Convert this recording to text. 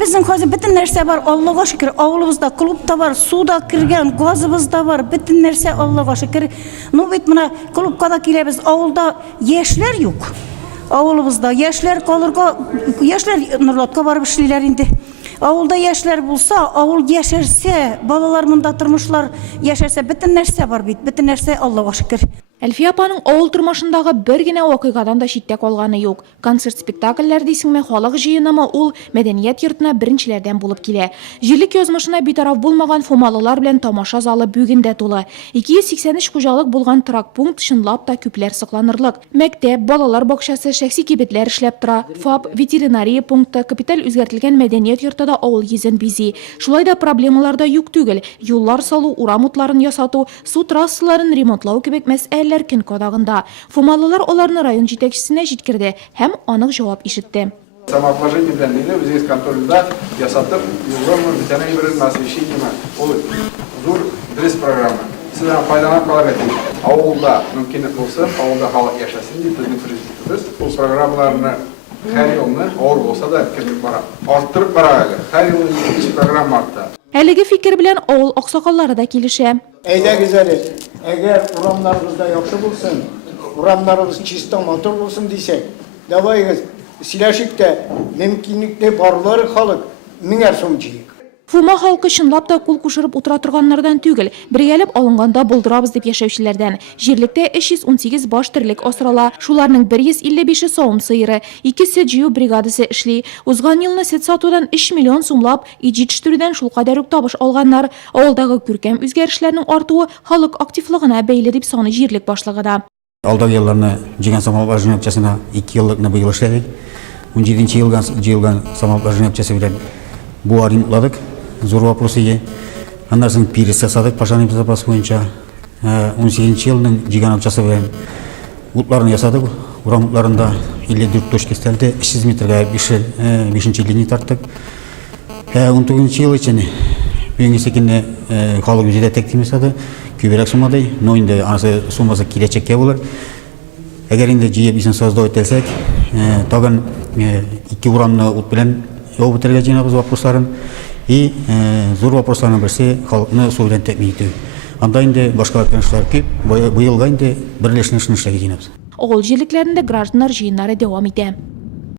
Bizim hazır bütün nerse var Allah'a şükür. Avlumuzda klubda var, suda kirgen, gazımız da var. Bütün nerse Allah'a şükür. No bit buna klubda kilebez. Avulda yeşler yok. Avlumuzda yeşler kalırga, yeşler nurlatka var bir şeyler indi. Avulda yeşler bulsa, avul yeşerse, balalar mında turmuşlar yeşerse bütün nerse var bit. Bütün nerse Allah'a şükür. Әлфия апаның ауыл тұрмашындағы бір генә вакыйгадан да читтә калганы юк. Концерт спектакльләр дисеңме, халык җыенымы ул мәдәният йортына беренчеләрдән булып килә. Җирлек язмышына битараф булмаган фомалылар белән тамаша залы бүген дә тулы. 283 хуҗалык булган торак пункт чынлап та күпләр сокланырлык. Мәктәп, балалар бакчасы, шәхси кибетләр эшләп тора. ФАП, ветеринария пункты, капиталь үзгәртелгән мәдәният йортында авыл йөзен бизи. Шулай да проблемалар да юк түгел. Юллар салу, урам утларын ясату, су трассаларын ремонтлау кебек мәсьәләләр көн кадагында. Фомалылар аларны район җитәкчесенә җиткерде һәм анык җавап ишетте. Самообложение для меня здесь контрольда я сатып юлларны битәне берен освещение ул зур дресс программа. Сиздән файдаланып калар идем. Авылда мөмкинлек булса, авылда халык яшасын дип безнең президентыбыз ул программаларны һәр елны авыр булса да кирәк бара. Арттырып бара әле. Һәр елны 2 программа арта. Әлеге фикер белән авыл аксакаллары да килешә. Әйдәгез әле, әгәр урамнарыбызда яхшы булсын, урамнарыбыз чиста мотор булсын дисәк, давайгыз сөйләшик тә, мөмкинлекне барлар халык 1000 сум җыйык. Фума халкы чынлап та кул кушырып утыра торганнардан түгел, бергәләп алынганда булдырабыз дип яшәүчеләрдән. Җирлектә 318 баш терлек асрала, шуларның 155-е савым сыеры, 2 сөт җыю бригадасы эшли. Узган елны сөт сатудан 3 миллион сумлап, ит җитештерүдән шулкадәр үк табыш алганнар. Авылдагы күркәм үзгәрешләрнең артуы халык активлыгына бәйле дип саны җирлек башлыгы да. Алдагы елларны җыган самообложение акчасына 2 еллыкны быел эшләдек. 17 елга җыелган самообложение акчасы белән бу ремонтладык. Зур вопрос ие. Андан соң перес жасадык пашаный запас боюнча. 18 елның җыган акчасы белән утларны ясадык. Урам утларында 54 точка стелде 300 метрга 5-нче линия тарттык. 19 ел өчен бүгенге секинде халык үзе тәкъдим ясады. Күбрәк суммада, но инде анысы суммасы киләчәккә булыр. Әгәр инде җыеп исен создавать итсәк, тагын 2 урамны ут белән ябып бетергә җыенабыз вопросларын. И зур вопросларның берсе халыкны су белән тәэмин итү. Анда инде башка отраслар күп, быелга инде берләшенеш эшләргә җыенабыз. Авыл җирлекләрендә гражданнар җыеннары дәвам итә.